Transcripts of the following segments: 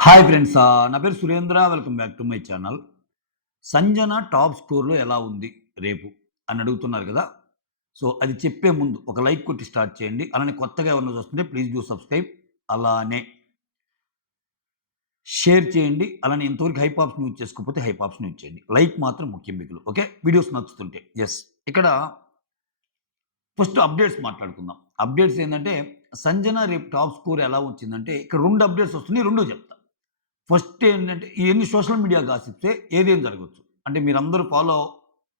Hi friends. నా పేరు Surendra. Welcome back to my channel. Sanjana top స్కోర్‌లో ఎలా ఉంది రేపు అని అడుగుతున్నారు కదా! సో, అది చెప్పే ముందు ఒక లైక్ కొట్టి స్టార్ట్ చేయండి. అలానే కొత్తగా ఎవరైనా చూస్తుంటే ప్లీజ్ డూ సబ్‌స్క్రైబ్. అలానే షేర్ చేయండి. అలానే ఇంతవరకు హైప్ ఆప్షన్ యూజ్ చేసుకోకపోతే హైప్ ఆప్షన్ యూజ్ చేయండి. లైక్ మాత్రం ముఖ్యం మిగులు. ఓకే. వీడియోస్ నచ్చుతుంటే. యెస్. ఇక్కడ ఫస్ట్ అప్డేట్స్ మాట్లాడుకుందాం. అప్డేట్స్ ఏందంటే సంజన రేపు టాప్ స్కోర్ ఎలా వచ్చిందంటే ఇక్కడ 2 అప్డేట్స్ వస్తున్నాయి. 2 చెప్తా. ఫస్ట్ ఏంటంటే ఇయన్నీ సోషల్ మీడియా గాసిప్సే ఏదేం జరగొచ్చు. అంటే మీరందరూ ఫాలో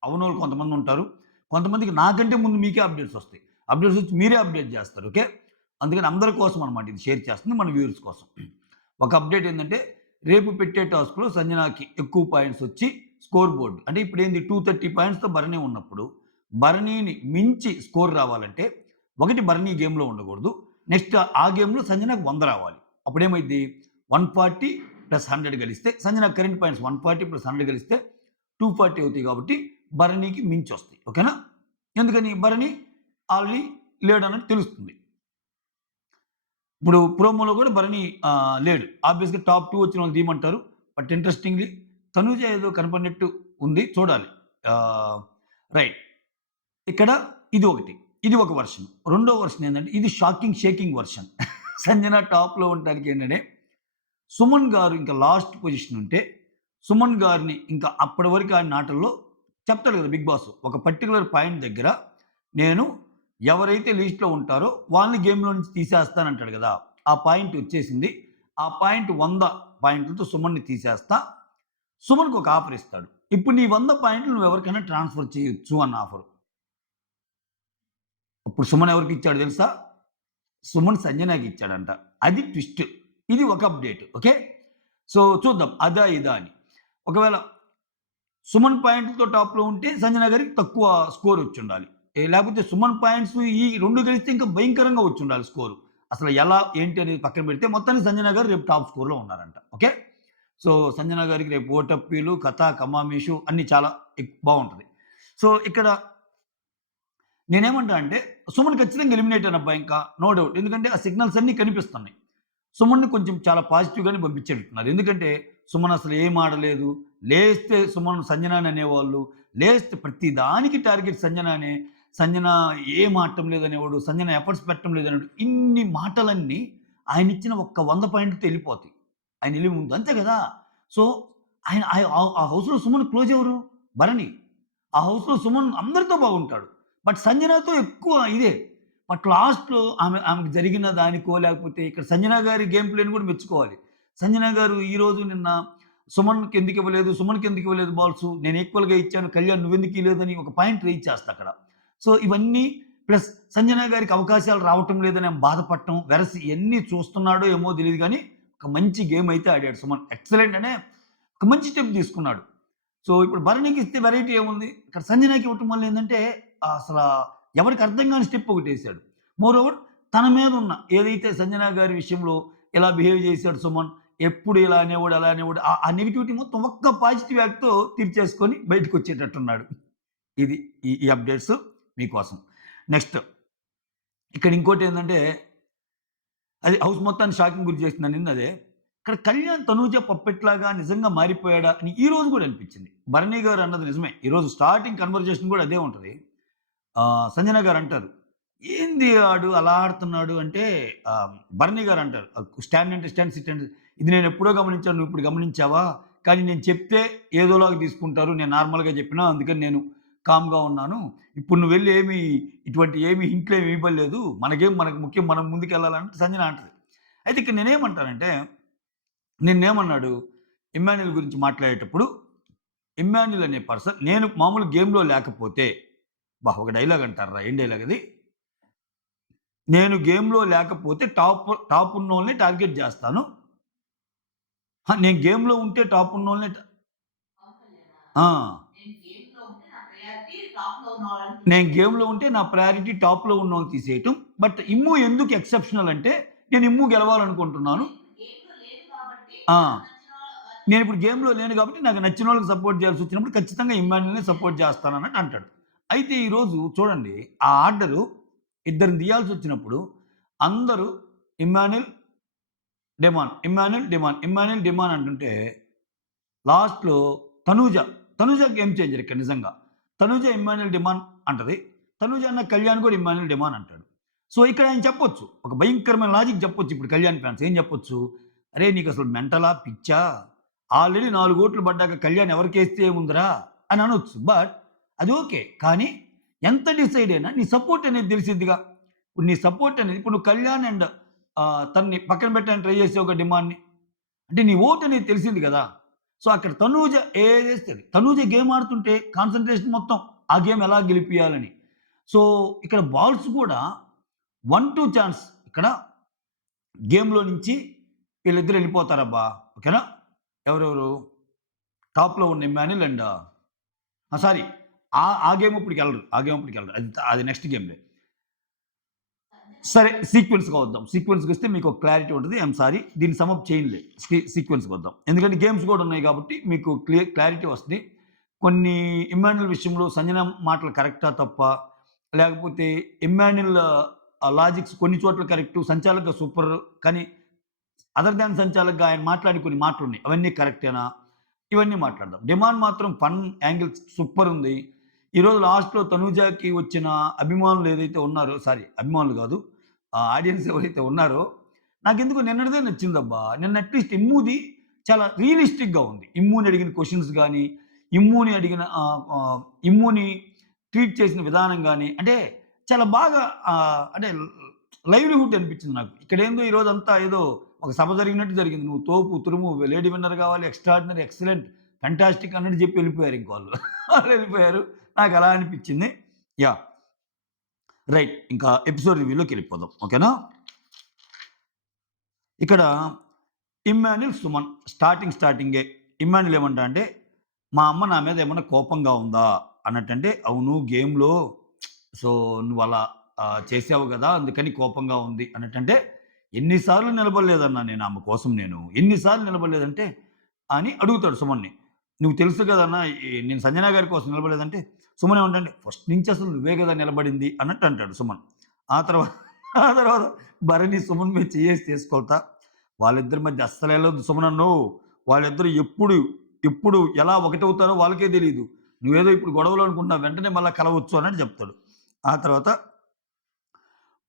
అవ్వనోళ్ళు కొంతమందుంటారు. కొంతమందికి నాకంటే ముందు మీకే అప్డేట్స్ వస్తాయి. అప్డేట్స్ వచ్చి మీరే అప్డేట్ జేస్తారు. ఓకే. అందుకని అందరి కోసం అనమాట ఇది షేర్ చేస్తుంది మన వ్యూవర్స్ కోసం. ఒక అప్డేట్ ఏందంటే రేపు పెట్టే టాస్క్‌లో సంజనాకి ఎక్కువ పాయింట్స్ వచ్చి స్కోర్ బోర్డ్ అంటే ఇప్పుడేంది 230 పాయింట్స్‌తో భరణి ఉన్నప్పుడు, భరణిని మించి స్కోర్ రావాలంటే ఒకటి భరణి గేమ్‌లో ఉండకూడదు. నెక్స్ట్ ఆ గేమ్‌లో సంజనాకి 100 రావాలి. అప్పుడేమైద్ది 140 ప్లస్ 100 గలిస్తే సంజన కరెంట్ పాయింట్స్ 140 ప్లస్ 100 గలిస్తే 240 అవుతాయి కాబట్టి భరణికి మించొస్తాయి. ఓకేనా? ఎందుకని భరణి ఆల్రెడీ లేడన్నట్టు తెలుస్తుంది. ఇప్పుడు ప్రోమోలో కూడా భరణి లేడు. ఆబ్వియస్‌గా టాప్ 2 వచ్చిన వాళ్ళని తీయమంటారు. బట్ ఇంట్రెస్టింగ్‌లీ తనూజ ఏదో కనపడినట్టు ఉంది. చూడాలి. ఆహ్, రైట్. ఇక్కడ ఇది ఒకటి. ఇది ఒక వెర్షన్. రెండో వెర్షన్ ఏందంటే ఇది షాకింగ్, షేకింగ్ వెర్షన్. సంజన టాప్‌లో ఉండటానికి ఏంటంటే సుమన్ గారు ఇంకా లాస్ట్ పొజిషన్ ఉంటే, సుమన్ గారిని ఇంకా అప్పటి వరకు ఆడిన ఆటల్లో చెప్తాడు కదా బిగ్ బాస్. ఒక పర్టిక్యులర్ పాయింట్ దగ్గర నేను ఎవరైతే లిస్ట్‌లో ఉంటారో వాళ్ళని గేమ్‌లో నుంచి తీసేస్తానంటాడు కదా! ఆ పాయింట్ వచ్చేసింది. ఆ పాయింట్ 100 పాయింట్లతో సుమన్‌ని తీసేస్తా. సుమన్‌కి ఒక ఆఫర్ ఇస్తాడు. ఇప్పుడు నీ 100 పాయింట్లు నువ్వు ఎవరికైనా ట్రాన్స్‌ఫర్ చేయొచ్చు అన్న ఆఫరు. ఇప్పుడు సుమన్ ఎవరికి ఇచ్చాడో తెలుసా? సుమన్ సంజనాకి ఇచ్చాడంట. అది ట్విస్ట్. ఇది ఒక అప్డేట్. ఓకే. సో, చూద్దాం అదా? ఇదా? అని. ఒకవేళ సుమన్ పాయింట్‌లతో టాప్‌లో ఉంటే సంజన గారికి తక్కువ స్కోర్ వచ్చుండాలి. లేకపోతే సుమన్ పాయింట్స్ ఈ 2 గలిస్తే ఇంకా భయంకరంగా వచ్చుండాలి స్కోరు. అసలు ఎలా, ఏంటి అనేది పక్కన పెడితే మొత్తానికి సంజన గారు రేపు టాప్ స్కోర్‌లో ఉన్నారంట. ఓకే. సో, సంజన గారికి రేపు ఓటప్పీలు, కథ, కమామీషు అన్నీ చాలా బావుంటది. సో, ఇక్కడ నేనేమంటా అంటే సుమన్ ఖచ్చితంగా ఎలిమినేట్ అబ్బా ఇంకా. No doubt. ఎందుకంటే ఆ సిగ్నల్స్ అన్నీ కనిపిస్తున్నాయి. సుమన్‌ని కొంచెం చాలా పాజిటివ్‌గానే పంపించేటట్టున్నారు. ఎందుకంటే సుమన్ అసలు ఏం ఆడలేదు. లేస్తే సుమన్ సంజనాని అనేవాళ్ళు. లేస్తే ప్రతి దానికి టార్గెట్ సంజనానే. సంజన ఏం ఆడటం లేదనేవాడు. సంజన ఎఫర్ట్స్ పెట్టడం లేదనేవాడు. ఇన్ని మాటలన్నీ ఆయనిచ్చిన ఒక్క 100 పాయింట్‌లతో ఎళ్ళిపోతాయి. ఆయన ఎళ్ళే ముందు. అంతే కదా! సో, ఆయన ఆ హౌస్‌లో సుమన్ క్లోజ్ ఎవరు? భరణి. ఆ హౌస్‌లో సుమన్ అందరితో బాగుంటాడు. బట్ సంజనతో ఎక్కువ ఇదే. బట్ లాస్ట్‌లో ఆమెకు జరిగిన దానికో, లేకపోతే ఇక్కడ సంజన గారి గేమ్ ప్లేని కూడా మెచ్చుకోవాలి. సంజన గారు ఈరోజు నిన్న సుమన్‌కి ఎందుకు ఇవ్వలేదు బాల్సు? నేను ఈక్వల్‌గా ఇచ్చాను. కళ్యాణ్ నువ్వెందుకు ఇయ్యలేదని ఒక పాయింట్ రైజ్ చేస్తా అక్కడ. సో, ఇవన్నీ ప్లస్ సంజన గారికి అవకాశాలు రావటం లేదని ఆమె బాధపడటం. వెరసి ఇయన్నీ చూస్తున్నాడో ఏమో తెలీదు గానీ, ఒక మంచి గేమ్ అయితే ఆడాడు సుమన్. ఎక్సలెంట్ అనే ఒక మంచి స్టెప్ తీసుకున్నాడు. సో, ఇప్పుడు భరణికి ఇస్తే వెరైటీ ఏముంది? ఇక్కడ సంజనకి ఇవ్వటం వల్ల ఏందంటే, అసల ఎవరికీ అర్థం కాని స్టెప్ ఒకటేసాడు. మోరోవర్ తన మీదున్న ఏదైతే సంజన గారి విషయంలో ఇలా బిహేవ్ చేశాడు సుమన్, ఎప్పుడు ఇలా అనేవాడు, అలా అనేవాడు. ఆ నెగటివిటీ మొత్తం ఒక్క పాజిటివ్ యాక్ట్‌తో తీర్చేసుకొని బయటకొచ్చేటట్టున్నాడు. ఇది ఈ అప్డేట్స్ మీకోసం. నెక్స్ట్ ఇక్కడ ఇంకోటేందంటే, అది హౌస్ మొత్తాన్ని షాకింగ్ గురి చేసిందనింది అదే. ఇక్కడ కళ్యాణ్, తనూజ పప్పెట్లాగా నిజంగా మారిపోయాడా అని ఈ రోజు కూడా అనిపించింది. భరణి గారు అన్నది నిజమే. ఈరోజు స్టార్టింగ్ కన్వర్జేషన్ కూడా అదే ఉంటది. సంజన గారు అంటారు, "ఏంది ఆడు అలా ఆడుతున్నాడు" అంటే భరణి గారు అంటారు, "స్టాండ్ అంటే స్టాండ్, సిట్ అంటే ఇది నేను ఎప్పుడో గమనించాను. నువ్వు ఇప్పుడు గమనించావా? కానీ నేను చెప్తే ఏదోలాగా తీసుకుంటారు. నేను నార్మల్‌గా చెప్పినా అందుకని నేను కామ్‌గా ఉన్నాను. ఇప్పుడు నువ్వు వెళ్లి ఇటువంటి హింట్లు ఏమి ఇవ్వలేదు. మనకు ముఖ్యం. మనం ముందుకెళ్ళాలంటే" సంజన అంటది. అయితే ఇక్కడ నేనేమంటానంటే నిన్నేమన్నాడు? ఇమ్మాన్యూల్ గురించి మాట్లాడేటప్పుడు, ఇమ్మాన్యూల్ అనే పర్సన్ నేను మామూలు గేమ్‌లో లేకపోతే ఒక డైలాగ్ అంటార్రా! ఏం డైలాగ్ అది? నేను గేమ్‌లో లేకపోతే టాప్ ఉన్నోళ్ళని టార్గెట్ జేస్తాను. నేను గేమ్‌లో ఉంటే టాప్ ఉన్నోళ్ళని ఆ! నేను గేమ్‌లో ఉంటే నా ప్రయారిటీ టాప్‌లో ఉన్నోళ్ళని తీసేయటం. బట్ ఇమ్ము ఎందుకు ఎక్సెప్షనల్ అంటే నేను ఇమ్ము గెలవాలనుకుంటున్నాను. ఆ! నేనిప్పుడు గేమ్‌లో లేను గాబట్టి నాకు నచ్చినోళ్ళకి సపోర్ట్ జేయాల్సొచ్చినప్పుడు ఖచ్చితంగా ఇమ్మాన్యూల్‌నే సపోర్ట్ జేస్తానన్నట్టు అంటాడు. అయితే ఈరోజు చూడండి ఆ ఆర్డరు ఇద్దరిని తీయాల్సొచ్చినప్పుడు అందరూ ఇమ్మాన్యూల్, డెమాన్, ఇమ్మాన్యుల్, డిమాన్ అంటుంటే లాస్ట్‌లో తనూజ, తనూజ గేమ్ చేంజర్ ఇక్కడ నిజంగా. తనూజ ఇమ్మాన్యుల్ డిమాన్ అంటది. తనూజ అన్న కళ్యాణ్ కూడా ఇమ్మాన్యుల్ డిమాన్ అంటాడు. సో, ఇక్కడ ఆయన చెప్పొచ్చు. ఒక భయంకరమైన లాజిక్ చెప్పొచ్చు ఇప్పుడు కళ్యాణ్ ఫ్యాన్స్. ఏం చెప్పొచ్చు? "అరేయ్! నీకసలు మెంటలా? పిచ్చా? ఆల్రెడీ 4 ఓట్లు పడ్డాక కళ్యాణ్ ఎవరికేస్తే ఏముందిరా?" అని అనొచ్చు. బట్ అది ఓకే. కానీ ఎంత డిసైడ్ అయినా నీ సపోర్ట్ అనేది తెలిసిద్దిగా. ఇప్పుడు నీ సపోర్ట్ అనేది ఇప్పుడు నువ్వు కళ్యాణ్ అండ్ తనని పక్కన పెట్టడానికి ట్రై చేసావు ఒక డిమాండ్‌ని. అంటే నీ ఓట్ అనేది తెలిసింది కదా! సో, అక్కడ తనూజ ఏదేస్తే అది. తనూజ గేమ్ ఆడుతుంటే కాన్సంట్రేషన్ మొత్తం ఆ గేమ్ ఎలా గెలిపియాలని. సో, ఇక్కడ బాల్స్ కూడా 1-2 ఛాన్స్ ఇక్కడ గేమ్‌లో నుంచి వీళ్ళిద్దరు ఎళ్ళిపోతారబ్బా! ఓకేనా? ఎవరెవరు? టాప్‌లో ఉన్న ఇమ్మాన్యుల్ అండ్ సారీ ఆ గేమ్ ఇప్పటికెళ్ళరు. ఆ గేమ్ ఇప్పటికెళ్ళరు. అది నెక్స్ట్ గేమ్‌లే. సరే సీక్వెన్స్‌గా వద్దాం. సీక్వెన్స్‌కొస్తే మీకొక క్లారిటీ ఉంటది. I'm sorry. దీన్ని సమ్ అప్ చేయనులే. సీక్వెన్స్‌కి వద్దాం. ఎందుకంటే గేమ్స్ కూడా ఉన్నాయి కాబట్టి మీకు క్లారిటీ వస్తది. కొన్ని ఇమ్మాన్యుల్ విషయంలో సంజన మాటలు కరెక్టా? తప్పా? లేకపోతే ఇమ్మాన్యుల్ లాజిక్స్ కొన్ని చోట్ల కరెక్టు. సంచాలకుగా సూపర్. కానీ అదర్ దాన్ సంచాలకుగా ఆయన మాట్లాడిన కొన్ని మాటలున్నాయి. అవన్నీ కరెక్టేనా? ఇవన్నీ మాట్లాడదాం. డిమాండ్ మాత్రం ఫన్ యాంగిల్ సూపరుంది. ఈరోజు లాస్ట్‌లో తనూజకి వచ్చిన అభిమానులు ఏదైతే ఉన్నారో అభిమానులు గాదు. ఆడియన్స్ ఎవరైతే ఉన్నారో నాకెందుకో నిన్నటిదే నచ్చిందబ్బా! నిన్న అట్‌లీస్ట్ ఇమ్ముది చాలా రియలిస్టిక్‌గా ఉంది. ఇమ్ముని అడిగిన క్వెషన్స్ గాని, ఇమ్ముని అడిగిన ఇమ్ముని ట్రీట్ చేసిన విధానం గాని, అంటే చాలా బాగా అంటే లైవ్లీహుడ్ అనిపించింది నాకు. ఇక్కడేందో ఈరోజంతా ఏదో ఒక సభ జరిగినట్టు జరిగింది. నువ్వు తోపు, తురుము, లేడీ విన్నర్ కావాలి, ఎక్స్ట్రార్డినరీ, ఎక్సలెంట్, ఫెంటాస్టిక్ అన్నట్టు చెప్పి వెళ్ళిపోయారు ఇంక వాళ్ళు. వాళ్ళెళ్ళిపోయారు. నాకలా అనిపించింది. యాహ్! రైట్. ఇంకా ఎపిసోడ్ రివ్యూలోకెళ్ళిపోదాం. ఓకేనా? ఇక్కడ ఇమ్మాన్యుల్, సుమన్ స్టార్టింగే ఇమ్మాన్యుల్ ఏమంటాడంటే, "మా అమ్మ నా మీద ఏమన్నా కోపంగా ఉందా?" అన్నట్టంటే, "అవును గేమ్‌లో సో, నువ్వలా చేసావు గదా! అందుకని కోపంగా ఉంది" అన్నట్టంటే, "ఎన్ని సార్లు నిలబడలేదన్నా నేను ఆమె కోసం నేను. ఎన్ని సార్లు నిలబడలేదంటే" అని అడుగుతాడు సుమన్‌ని. "నువ్వు తెలుసు కదన్నా నేను సంజన గారి కోసం నిలబడలేదంటే" సుమన్ ఏమంటాడంటే, "ఫస్ట్ నుంచి అసలు నువ్వే గదా నిలబడింది" అన్నట్టు అంటాడు సుమన్. ఆ తర్వాత ఆ తర్వాత భరణి సుమన్ మీద చెయ్యేసి చేసుకొలతా వాళ్ళిద్దరి మధ్య అస్సలెళ్ళొద్దు సుమనన్నో. వాళ్ళిద్దరూ ఎప్పుడు ఎలా ఒకటవుతారో వాళ్ళకే తెలీదు. నువ్వేదో ఇప్పుడు గొడవలు అనుకుంటున్నావు. వెంటనే మళ్ళా కలవచ్చు అన్నట్టు చెప్తాడు. ఆ తర్వాత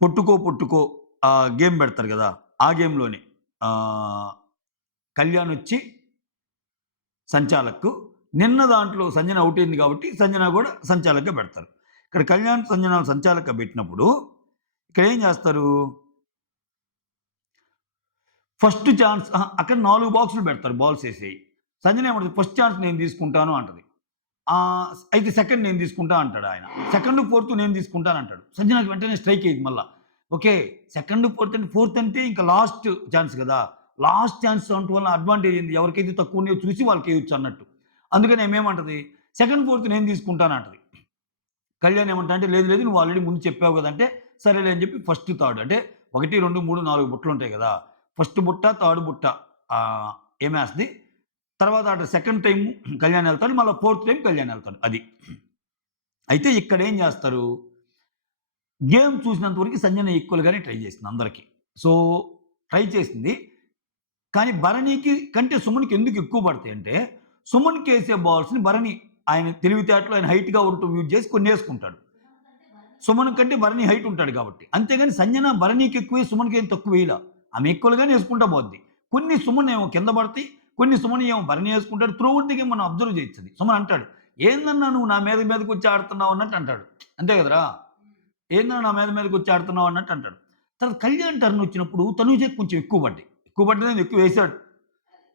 పొట్టుకో గేమ్ పెడతారు గదా! ఆ గేమ్‌లోనే ఆహ్, కళ్యాణొచ్చి సంచాలక్కు. నిన్న దాంట్లో సంజన ఔట్ అయింది కాబట్టి సంజన గూడా సంచాలక్‌గా పెడతారు. ఇక్కడ కళ్యాణ్, సంజన సంచాలక్‌గా పెట్టినప్పుడు ఇక్కడేం జేస్తారు ఫస్ట్ ఛాన్స్ అక్కడ 4 బాక్సులు పెడతారు బాల్సేసి. సంజన ఏమంటది ఫస్ట్ ఛాన్స్ నేను తీసుకుంటాను అంటది. అయితే సెకండ్ నేను తీసుకుంటా అంటాడాయన. సెకండ్, ఫోర్త్ నేను తీసుకుంటానంటాడు. సంజనకి వెంటనే స్ట్రైక్ అయ్యిద్ది మళ్ళా. ఓకే. సెకండ్, ఫోర్త్ అంటే ఇంకా లాస్ట్ ఛాన్స్ గదా! లాస్ట్ ఛాన్స్ అవటం వల్ల అడ్వాంటేజ్ ఏంది? ఎవరికైతే తక్కువున్నాయో చూసి వాళ్ళకేయొచ్చు అన్నట్టు. అందుకని ఆమేమంటది సెకండ్, ఫోర్త్ నేను తీసుకుంటానంటది. కళ్యాణ్ ఏమంటాడంటే లేదు లేదు నువ్వు ఆల్రెడీ ముందు చెప్పావు గదా! అంటే సరేలే అని చెప్పి ఫస్ట్, థర్డ్ అంటే 1, 2, 3, 4 బుట్టలుంటాయి గదా! ఫస్ట్ బుట్ట, థర్డ్ బుట్ట ఆహ్, ఏమేస్తది. తర్వాత అటు సెకండ్ టైమ్ కళ్యాణ్ ఎళ్తాడు. మళ్ళా ఫోర్త్ టైమ్ కళ్యాణ్ ఎళ్తాడు. అది. అయితే ఇక్కడేం జేస్తారు, గేమ్ చూసినంత వరకు సంజన ఈక్వల్‌గానే ట్రై చేసింది అందరికి. సో, ట్రై చేసింది. కానీ భరణికి కంటే సుమన్‌కి ఎందుకు ఎక్కువ పడతాయంటే, సుమన్‌కేసే బాల్స్‌ని భరణి ఆయన తెలివితేటలు ఆయన హైట్‌గా ఉంటూ యూజ్ చేసి కొన్నేసుకుంటాడు. సుమన్ కంటే భరణి హైట్ ఉంటాడు కాబట్టి. అంతేగాని సంజన భరణికి ఎక్కువే, సుమన్‌కి ఏం తక్కువేయలా. ఆమె ఈక్వల్‌గానే యేసుకుంటా పోద్ది. కొన్ని సుమన్ ఏమో కింద పడతాయి. కొన్ని సుమన్ ఏమో భరణి యేసుకుంటాడు. త్రూ ఔట్ ది గేమ్ మనం అబ్జర్వ్ చేయొచ్చది. సుమన్ అంటాడు, "ఏందన్నా నువ్వు నా మీదకొచ్చి ఆడుతున్నావు" అన్నట్టు అంటాడు. అంతే కదరా! "ఏందన్నా నా మీదకొచ్చి ఆడుతున్నావు" అన్నట్టు అంటాడు. తర్వాత కళ్యాణ్ టర్న్ వచ్చినప్పుడు తనూజకి కొంచెం ఎక్కువ పడ్డాయి. ఎక్కువ పడ్డదని ఎక్కువేశాడు.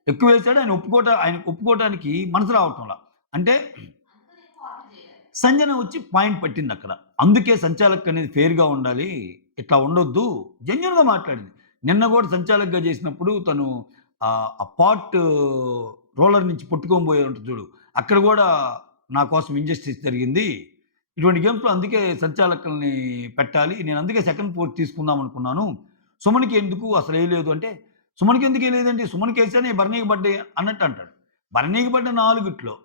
ఎక్కువేశాడు. ఆయనకు ఒప్పుకోవటానికి మనసు రావటంలా. అంటే సంజన వచ్చి పాయింట్ పట్టిందక్కడ. అందుకే సంచాలక్ అనేది ఫెయిర్‌గా ఉండాలి. ఇట్లా ఉండొద్దు. జెన్యూన్‌గా మాట్లాడింది. నిన్న గూడా సంచాలక్‌గా చేసినప్పుడు తను ఆ పాట్ రోలర్ నుంచి పట్టుకొని పోయి ఉంటది చూడు. అక్కడ గూడా నా కోసం ఇంజస్టిస్ జరిగింది. ఇటువంటి గేమ్స్‌లో అందుకే సంచాలకుల్ని పెట్టాలి. నేను అందుకే సెకండ్, ఫోర్త్ తీసుకుందాం అనుకున్నాను. సుమన్‌కి ఎందుకు అసలేయలేదు అంటే, సుమన్‌కి ఎందుకేయలేదండి? సుమన్‌కేసానే భరణికి పడ్డాయి అన్నట్టు అంటాడు. భరణికి పడ్డ 4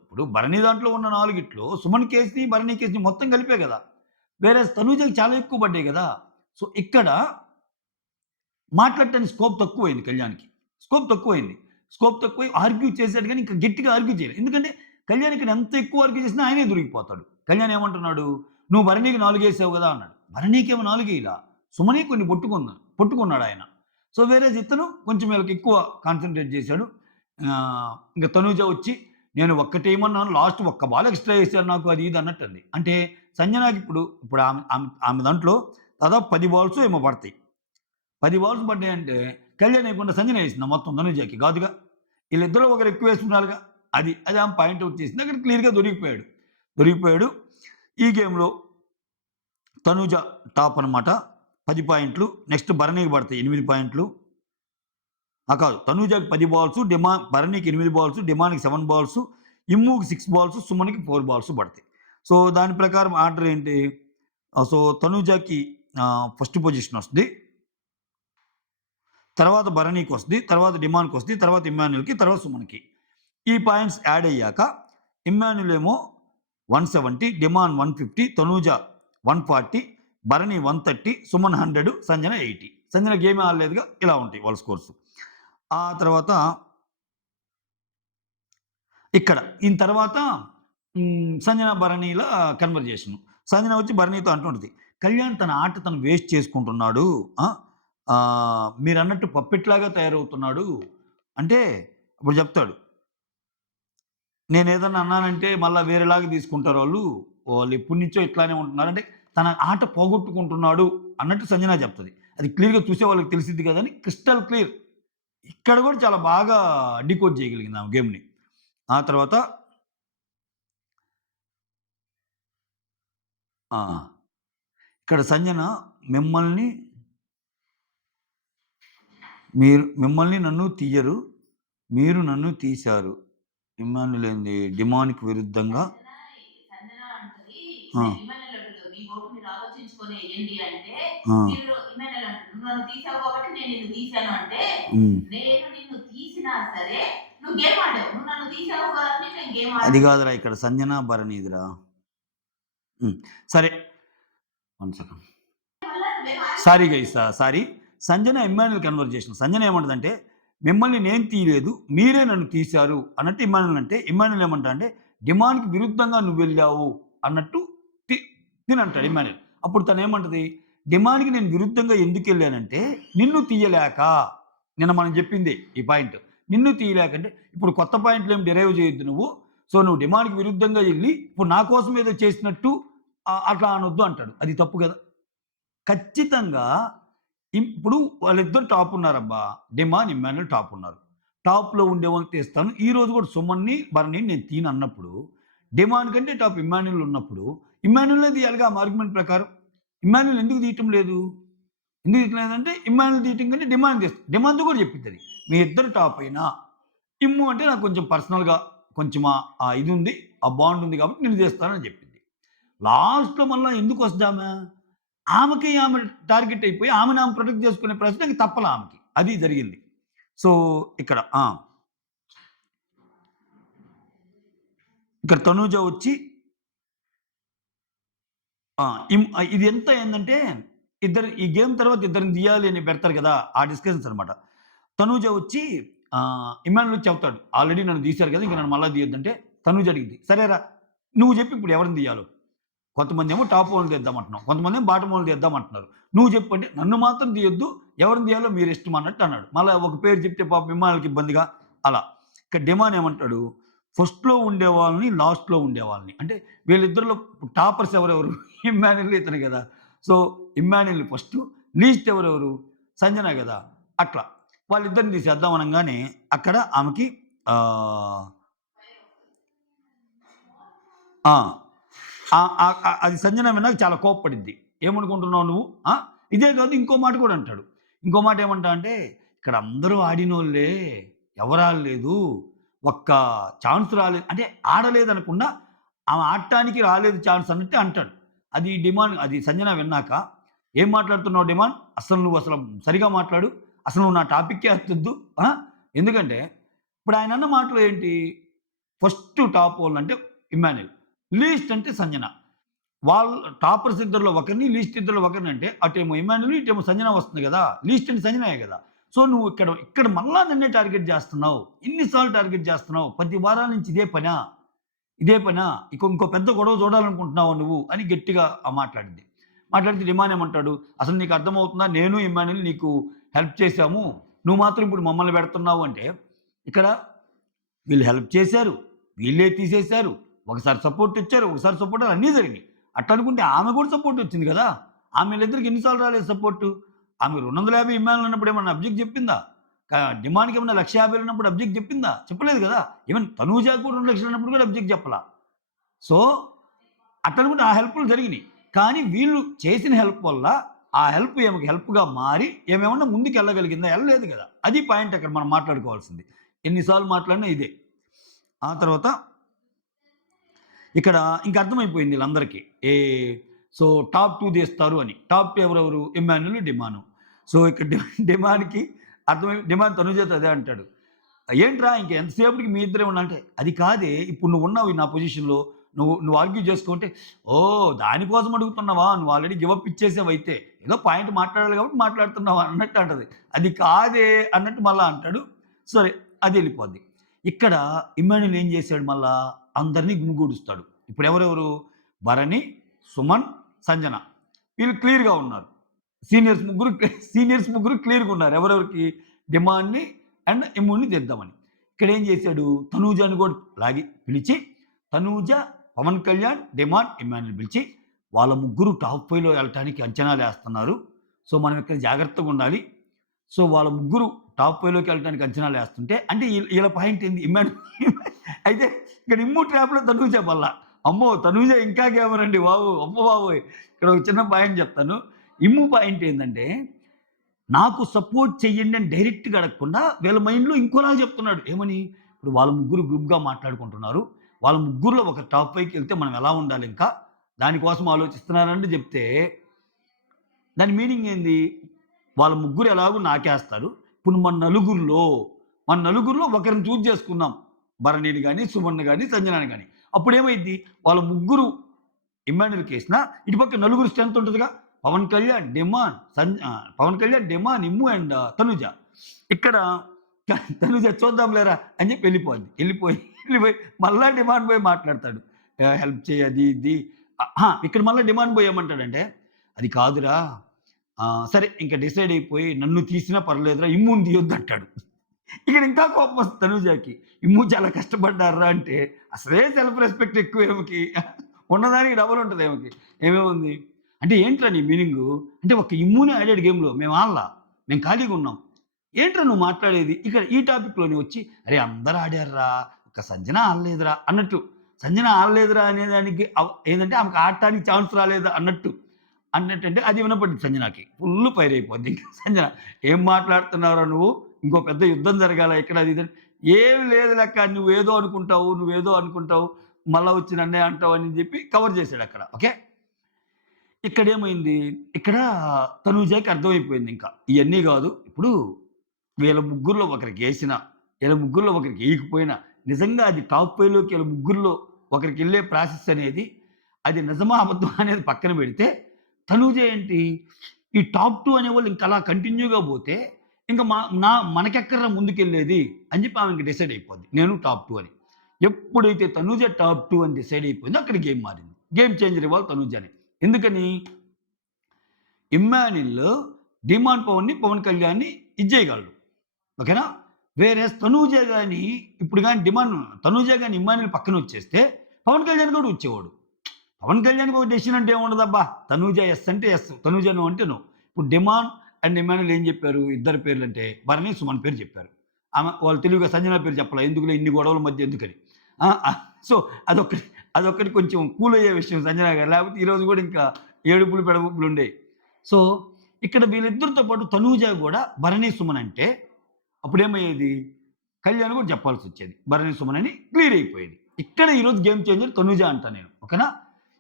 ఇప్పుడు భరణి దాంట్లో ఉన్న 4 సుమన్‌కేసినయి, భరణికేసినయి మొత్తం కలిపే గదా! వేరేస్ తనూజకి చాలా ఎక్కువ పడ్డాయి గదా! సో, ఇక్కడ మాట్లాడటానికి స్కోప్ తక్కువైంది కళ్యాణ్‌కి. స్కోప్ తక్కువైంది. స్కోప్ తక్కువై ఆర్గ్యూ చేసాడు గానీ, ఇంకా గట్టిగా ఆర్గ్యూ చేయలే. ఎందుకంటే కళ్యాణ్ ఇక్కడ ఎంత ఎక్కువ ఆర్గ్యూ చేసినా ఆయనే దొరికిపోతాడు. కళ్యాణ్ ఏమంటున్నాడు? "నువ్వు భరణికి 4 ఏసావు గదా!" అన్నాడు. భరణికేమో 4 ఎయలా. సుమనే కొన్ని పట్టుకున్నాడాయన. సో, వేరేజ్ ఇతను కొంచెం వీళ్ళకి ఎక్కువ కాన్సంట్రేట్ చేశాడు. ఇంక తనూజ వచ్చి, "నేను ఒక్కటేయమన్నాను, లాస్ట్ ఒక్క బాల్ ఎక్స్‌ట్రా ఏసారు నాకు" అది ఇది అన్నట్టుంది. అంటే సంజనాకి ఇప్పుడు ఆమె దాంట్లో దాదాపు 10 బాల్సో ఏమో పడతాయి. 10 బాల్స్ పడ్డాయంటే కళ్యాణ్ ఏయకుండా సంజన ఏసిందా మొత్తం ధనుంజయకి? కాదుగా. ఈళ్ళిద్దరూ ఒకరు ఎక్కువ వేసుకున్నారుగా. అది ఆమె పాయింట్ ఔట్ చేసింది. అక్కడ క్లియర్‌గా దొరికిపోయాడు. ఈ గేమ్‌లో తనూజ టాప్ అనమాట. 10 పాయింట్లు. నెక్స్ట్ భరణికి పడతాయి 8 పాయింట్లు. కాదు. తనూజకి 10 బాల్స్, భరణికి 8 బాల్స్, డిమాన్‌కి 7 బాల్స్, ఇమ్ముకి 6 బాల్స్, సుమన్‌కి 4 బాల్స్ పడతాయి. సో, దాని ప్రకారం ఆర్డర్ ఏంటి? సో, తనూజకి ఫస్ట్ పొజిషన్ వస్తది. తర్వాత భరణికొస్తది. తర్వాత డిమాన్‌కొస్తది. తర్వాత ఇమ్మాన్యుల్‌కి. తర్వాత సుమన్‌కి. ఈ పాయింట్స్ యాడ్ అయ్యాక ఇమ్మాన్యుల్ ఏమో 170, డిమాన్ 150, తనూజ 140, భరణి 130, సుమన్ 100, సంజన 80. సంజన గేమే ఆడలేదుగా. ఇలా ఉంటాయి వాళ్ళ స్కోర్స్. ఆ తర్వాత ఇక్కడ ఈయన తర్వాత సంజన భరణిల కన్వర్జేషన్. సంజన వచ్చి భరణితో అంటుంటది, "కళ్యాణ్ తన ఆట తను వేస్ట్ చేసుకుంటున్నాడు. మీరన్నట్టు పప్పెట్లాగా తయారవుతున్నాడు." అంటే అప్పుడు చెప్తాడు, "నేనేదన్నా అన్నానంటే మళ్ళా వేరేలాగా తీసుకుంటారు వాళ్ళు. వాళ్ళు ఎప్పటినుంచో ఇట్లానే ఉంటున్నారు." అంటే తన ఆట పోగొట్టుకుంటున్నాడు అన్నట్టు సంజన చెప్తది. అది క్లియర్‌గా చూసే వాళ్ళకి తెలిసిద్ది కదా అని క్రిస్టల్ క్లియర్. ఇక్కడ కూడా చాలా బాగా డీకోడ్ చేయగలిగింది ఆమె గేమ్‌ని. ఆ తర్వాత ఆ! ఇక్కడ సంజన మిమ్మల్ని మిమ్మల్ని నన్ను తీయరు. మీరు నన్ను తీశారు. ఇమ్మాన్యుల్ ఏంది డిమాండ్‌కి విరుద్ధంగా సంజన అంటది, ఆ! ఇమాన్యుల్ అంటది, "మీ ఓటు మీరు ఆలోచించుకొని ఎయ్యండి" అంటే, ఆ! ఇమాన్యుల్ అంటాడు, "నువ్వు నన్ను తీసావు కాబట్టి నేను నిన్ను తీశాను" అంటే, హ్మ్. "నేను నిన్ను తీసినా సరే నువ్వు గేమ్ ఆడావు. నువ్వు నన్ను తీసావు కాబట్టి నేను గేమ్ అది ఆడాను." కాదురా ఇక్కడ సంజన భరణిదిరా. సరే. 1 సెకండ్. వల్ల నువ్వేం ఆడలేదు. Sorry guys. Sorry. Sanjana Emmanuel conversation. Sanjana ఏమంటదంటే, మిమ్మల్ని నేను తీయలేదు. మీరే నన్ను తీశారు అన్నట్టు ఇమ్మాన్యుల్ అంటే, ఇమ్మాన్యుల్ ఏమంటాడంటే, డిమాండ్‌కి విరుద్ధంగా నువ్వెళ్ళావు అన్నట్టు తి తినంటాడు ఇమ్మాన్యుల్. అప్పుడు తనేమంటది, డిమాండ్‌కి నేను విరుద్ధంగా ఎందుకెళ్ళానంటే, నిన్ను తీయలేక. నిన్న మనం చెప్పిందే ఈ పాయింట్. నిన్ను తీయలేక అంటే, ఇప్పుడు కొత్త పాయింట్‌లేమి డిరైవ్ చేయొద్దు నువ్వు. సో, నువ్వు డిమాండ్‌కి విరుద్ధంగా ఎళ్లి, ఇప్పుడు నా కోసం ఏదో చేసినట్టు అట్లా అనొద్దు అంటాడు. అది తప్పు కదా! ఖచ్చితంగా ఇప్పుడు వాళ్ళిద్దరు టాప్ ఉన్నారబ్బా! డిమాన్, ఇమ్మాన్యుల్ టాప్ ఉన్నారు. టాప్‌లో ఉండేవాళ్ళని తీస్తాను. ఈరోజు కూడా సుమన్‌ని, భరణిని నేను తీయనన్నప్పుడు, డిమాన్ కంటే టాప్ ఇమ్మాన్యుల్ ఉన్నప్పుడు, ఇమ్మాన్యుల్‌నే తీయాలిగా ఆ ఆర్గ్యుమెంట్ ప్రకారం. ఇమ్మాన్యుల్ ఎందుకు తీయటం లేదు? ఎందుకు తీయటం లేదంటే ఇమ్మాన్యుల్ తీయటం కంటే డిమాన్ తీస్తా. డిమాన్‌తో కూడా చెప్పిందది. మీ ఇద్దరు టాప్ అయినా, ఇమ్ము అంటే నాకు కొంచెం పర్సనల్‌గా కొంచెం ఇది ఉంది. ఆ బాండ్ ఉంది కాబట్టి నేను తీస్తానని చెప్పింది. లాస్ట్‌లో మళ్ళా ఎందుకొస్తదామె? ఆమెకి ఆమె టార్గెట్ అయిపోయి ఆమెని ఆమె ప్రొటెక్ట్ చేసుకునే ప్రశ్న ఇంక తప్పల ఆమెకి. అది జరిగింది. సో, ఇక్కడ ఇక్కడ తనూజ వచ్చి ఆ! ఇది ఎంత ఏందంటే ఈ గేమ్ తర్వాత ఇద్దరిని తీయాలి అని పెడతారు కదా! ఆ డిస్కషన్స్ అనమాట. తనూజ వచ్చి ఇమ్మాన్యుల్ వచ్చి చెప్తాడు. ఆల్రెడీ నన్ను తీశారు కదా! ఇంక నన్ను మళ్ళా తీయొద్దంటే తనూజ అడిగిద్ది. సరేరా నువ్వు చెప్పు ఇప్పుడు ఎవరిని తీయాలో? కొంతమందేమో టాప్ వోళ్ళని తీద్దామంటున్నాం. కొంతమందేమో బాటమ్ వోళ్ళని తీద్దామంటున్నారు. నువ్వు చెప్పు అంటే, నన్ను మాత్రం తీయొద్దు. ఎవరిని తీయాలో మీరిష్టం అన్నట్టు అన్నాడు. మళ్ళా ఒక పేరు చెప్తే పాపం ఇమ్మానుల్‌కి ఇబ్బందిగా అలా. ఇక్కడ డిమాన్ ఏమంటాడు, ఫస్ట్‌లో ఉండేవాళ్ళని, లాస్ట్‌లో ఉండేవాళ్ళని. అంటే వీళ్ళిద్దరిలో టాపర్స్ ఎవరెవరు? ఇమ్మాన్యుల్ ఇతనే గదా! సో, ఇమ్మాన్యుల్ ఫస్టు, లీస్ట్ ఎవరెవరు? సంజన గదా! అట్లా. వాళ్ళిద్దరిని తీసేద్దాం అనంగానే అక్కడ ఆమెకి ఆహ్, ఆ! అది సంజన విన్నాక చాలా కోప్పడిద్ది. ఏమనుకుంటున్నావు నువ్వు? ఇదే కాదు ఇంకో మాట కూడా అంటాడు. ఇంకో మాట ఏమంటా అంటే, "ఇక్కడ అందరూ ఆడినోళ్ళే. ఎవరు ఆడలేదు. ఒక్క ఛాన్స్ రాలేదు." అంటే ఆడలేదనకుండా ఆమె ఆడటానికి రాలేదు ఛాన్స్ అన్నట్టే అంటాడు. అది సంజన విన్నాక, "ఏం మాట్లాడుతున్నావు డిమాండ్? అసలు సరిగ్గా మాట్లాడు. అసలు నువ్వు నా టాపిక్కే ఎత్తొద్దు." ఎందుకంటే ఇప్పుడు ఆయనన్న మాటలు ఏంటి? ఫస్ట్ టాప్ వోళ్ళంటే ఇమ్మాన్యుల్. లీస్ట్ అంటే సంజన. వాళ్ళు టాపర్స్ ఇద్దరిలో ఒకరిని, లీస్ట్ ఇద్దరిలో ఒకరిని అంటే అటేమో ఇమ్మాన్యుల్, ఇటేమో సంజన వస్తుంది గదా! లీస్ట్ అంటే సంజనయే గదా! సో నువ్వు ఇక్కడ ఇక్కడ మళ్ళా నన్నే టార్గెట్ చేస్తున్నావు, ఇన్నిసార్లు టార్గెట్ చేస్తున్నావు, 10 వారాల నుంచి ఇదే పనా ఇంకో పెద్ద గొడవ చూడాలనుకుంటున్నావు నువ్వు అని గట్టిగా మాట్లాడింది. మాట్లాడితే డిమాండ్ ఏమంటాడు, అసలు నీకు అర్థమవుతుందా, నేను ఇమ్మాన్యుల్ నీకు హెల్ప్ చేశాము, నువ్వు మాత్రం ఇప్పుడు మమ్మల్ని పెడుతున్నావు అంటే, ఇక్కడ వీళ్ళు హెల్ప్ చేశారు, వీళ్ళే తీసేశారు, ఒకసారి సపోర్ట్ ఇచ్చారు, ఒకసారి సపోర్ట్ అన్నీ జరిగినాయి. అట్లా అనుకుంటే ఆమె కూడా సపోర్ట్ వచ్చింది కదా, ఆమె వీళ్ళిద్దరికి ఎన్నిసార్లు రాలేదు సపోర్టు. ఆమె 250 ఇమ్మాన్యుల్ ఉన్నప్పుడు ఏమన్నా అబ్జెక్ట్ చెప్పిందా? డిమాండ్కి ఏమన్నా 150 ఉన్నప్పుడు అబ్జెక్ట్ చెప్పిందా? చెప్పలేదు కదా. ఈవెన్ తనూజా కూడా 2 లక్షలు ఉన్నప్పుడు కూడా అబ్జెక్ట్ చెప్పలా. సో అట్లా అనుకుంటే ఆ హెల్ప్లు జరిగినాయి. కానీ వీళ్ళు చేసిన హెల్ప్ వల్ల ఆ హెల్ప్ ఏమకి హెల్ప్గా మారి ఏమేమన్నా ముందుకు వెళ్ళగలిగిందా? వెళ్ళలేదు కదా. అది పాయింట్ అక్కడ మనం మాట్లాడుకోవాల్సింది. ఎన్నిసార్లు మాట్లాడినా ఇదే. ఆ తర్వాత ఇక్కడ ఇంక అర్థమైపోయింది వీళ్ళందరికీ. సో టాప్ 2 తీస్తారు అని. టాప్ 2 ఎవరెవరు? ఇమ్మాన్యుల్, డిమాను. సో ఇక్కడ డిమాన్కి డిమాండ్ తనుజతో అదే అంటాడు, ఏంట్రా ఇంక ఎంతసేపటికి మీ ఇద్దరే ఉన్నా అంటే, అది కాదే ఇప్పుడు నువ్వు ఉన్నావు నా పొజిషన్లో, నువ్వు ఆర్గ్యూ చేసుకుంటే, ఓ దానికోసం అడుగుతున్నావా, నువ్వు ఆల్రెడీ గివప్ ఇచ్చేసావు, అయితే ఏదో పాయింట్ మాట్లాడాలి కాబట్టి మాట్లాడుతున్నావా అన్నట్టు అంటది. అది కాదే అన్నట్టు మళ్ళా అంటాడు. సరే అది వెళ్ళిపోద్ది. ఇక్కడ ఇమ్మాన్యుల్ ఏం చేశాడు, మళ్ళా అందరినీ గుమిగూడుస్తాడు. ఇప్పుడు ఎవరెవరు? భరణి, సుమన్, సంజన, వీళ్ళు క్లియర్గా ఉన్నారు. సీనియర్స్ ముగ్గురు క్లియర్గా ఉన్నారు. ఎవరెవరికి? డిమాండ్ని అండ్ ఇమ్ముని తెద్దామని. ఇక్కడ ఏం చేశాడు, తనూజాని కూడా పిలిచి, తనూజ, పవన్ కళ్యాణ్, డిమాండ్, ఇమ్మాన్యుల్ పిలిచి వాళ్ళ ముగ్గురు టాప్ 5లో వెళ్ళటానికి అంచనాలు వేస్తున్నారు. సో మనం ఇక్కడ జాగ్రత్తగా ఉండాలి. సో వాళ్ళ ముగ్గురు టాప్ 5లోకి వెళ్ళడానికి అంచనాలు వేస్తుంటే, అంటే వీళ్ళ పాయింట్ ఏంది, ఇమ్మాన్యుల్ అయితే ఇక్కడ ఇమ్ము ట్రాప్లో తనూజ వల్ల, అమ్మో తనూజ ఇంకా కేమరండి బాబు, అమ్మ బాబోయ్. ఇక్కడ ఒక చిన్న పాయింట్ చెప్తాను. ఇమ్ము పాయింట్ ఏంటంటే, నాకు సపోర్ట్ చెయ్యండి అని డైరెక్ట్గా అడగకుండా వీళ్ళ మైండ్లో ఇంకోలా చెప్తున్నాడు. ఏమని? ఇప్పుడు వాళ్ళ ముగ్గురు గ్రూప్గా మాట్లాడుకుంటున్నారు, వాళ్ళ ముగ్గురులో ఒక టాప్ 5కి వెళ్తే మనం ఎలా ఉండాలి, ఇంకా దానికోసం ఆలోచిస్తున్నారంటే చెప్తే దాని మీనింగ్ ఏంది? వాళ్ళ ముగ్గురు ఎలాగో నాకేస్తారు, ఇప్పుడు మన నలుగురిలో ఒకరిని చూజ్ చేసుకున్నాం, భరణిని కానీ, సుమన్ను కానీ, సంజనాని కానీ. అప్పుడు ఏమైంది, వాళ్ళ ముగ్గురు ఇమ్మాన్యుల్కి వేసినా ఇటుపక్క నలుగురు స్ట్రెంత్ ఉంటుందిగా, పవన్ కళ్యాణ్, డిమాండ్, ఇమ్ము అండ్ తనుజ. ఇక్కడ తనుజ చూద్దాం లేరా అని చెప్పి వెళ్ళిపోయి మళ్ళా డిమాండ్ పోయి మాట్లాడతాడు, హెల్ప్ చేయది ఇది. ఇక్కడ మళ్ళీ డిమాండ్ పోయి ఏమంటాడంటే, అది కాదురా, సరే ఇంకా డిసైడ్ అయిపోయి నన్ను తీసినా పర్లేదురా, ఇమ్ముని తీయొద్దు అంటాడు. ఇక్కడ ఇంకా కోపం వస్తుంది తనుజాకి, ఇమ్ము చాలా కష్టపడ్డారా అంటే, అసలే సెల్ఫ్ రెస్పెక్ట్ ఎక్కువ ఏమికి, ఉన్నదానికి డబల్ ఉంటుంది ఏమేముంది అంటే, ఏంట్రా నీ మీనింగు అంటే, ఒక ఇమ్ముని ఆడాడు గేమ్లో, మేము ఖాళీగా ఉన్నాం, ఏంట్రా నువ్వు మాట్లాడేది. ఇక్కడ ఈ టాపిక్లోని వచ్చి, అరే అందరూ ఆడారా, ఒక సంజన ఆడలేదురా అన్నట్టు, సంజన ఆడలేదురా అనేదానికి ఏంటంటే ఆమెకు ఆడటానికి ఛాన్స్ రాలేదా అన్నట్టంటే అది వినపడింది సంజనకి. ఫుల్ ఫైర్ అయిపోద్ది. ఇంకా సంజన, ఏం మాట్లాడుతున్నావురా నువ్వు, ఇంకో పెద్ద యుద్ధం జరగాల ఇక్కడ, అది ఏం లేదు లెక్క, నువ్వేదో అనుకుంటావు మళ్ళీ వచ్చి నన్నే అంటావు అని చెప్పి కవర్ చేశాడు అక్కడ. ఓకే, ఇక్కడ ఏమైంది, ఇక్కడ తనూజకి అర్థమైపోయింది ఇంకా ఇవన్నీ కాదు, ఇప్పుడు వీళ్ళ ముగ్గురులో ఒకరికి వేసినా, వీళ్ళ ముగ్గురులో ఒకరికి వేయకపోయినా, నిజంగా అది టాప్ 5లోకి వీళ్ళ ముగ్గురులో ఒకరికి వెళ్ళే ప్రాసెస్ అనేది, అది నిజమా అబద్ధం అనేది పక్కన పెడితే, తనూజ ఏంటి, ఈ టాప్ 2 అనేవాళ్ళు ఇంకా అలా కంటిన్యూగా పోతే ఇంకా మనకెక్కడ్రా ముందుకెళ్ళేది అని చెప్పి ఆమె ఇంకా డిసైడ్ అయిపోద్ది, నేను టాప్ 2 అని. ఎప్పుడైతే తనూజ టాప్ 2 అని డిసైడ్ అయిపోయిందో అక్కడ గేమ్ మారింది. గేమ్ చేంజర్ ఇవ్వాలి తనూజని. ఎందుకని? ఇమ్మాన్యుల్ డిమాండ్ పవన్ కళ్యాణ్ని ఇచ్చేయగలడు, ఓకేనా. వేరే తనూజ కానీ ఇప్పుడు కానీ తనూజ కానీ ఇమ్మాన్యుల్ పక్కన వచ్చేస్తే పవన్ కళ్యాణ్ కూడా వచ్చేవాడు. పవన్ కళ్యాణ్కి ఒక డెసిషన్ అంటే ఏముండదబ్బా, తనూజ ఎస్ అంటే ఎస్, తనూజ నువ్వు అంటే నువ్వు. ఇప్పుడు డిమాండ్ అండ్ ఇమ్మాన్యుల్ ఏం చెప్పారు, ఇద్దరు పేర్లు అంటే భరణి, సుమన్ పేరు చెప్పారు. వాళ్ళు తెలివిగా సంజన పేరు చెప్పాలి, ఎందుకులే ఇన్ని గొడవల మధ్య ఎందుకని. సో అదొక్కటి కొంచెం కూల్ అయ్యే విషయం సంజన గారు, లేకపోతే ఈరోజు కూడా ఇంకా ఏడుపులు పెడబుప్పులు ఉండేవి. సో ఇక్కడ వీళ్ళిద్దరితో పాటు తనూజ కూడా భరణి, సుమన్ అంటే అప్పుడు ఏమయ్యేది, కళ్యాణ్ కూడా చెప్పాల్సి వచ్చేది, భరణి, సుమన్ అని క్లియర్ అయిపోయేది. ఇక్కడ ఈరోజు గేమ్ చేంజర్ తనూజ అంటా నేను, ఓకేనా.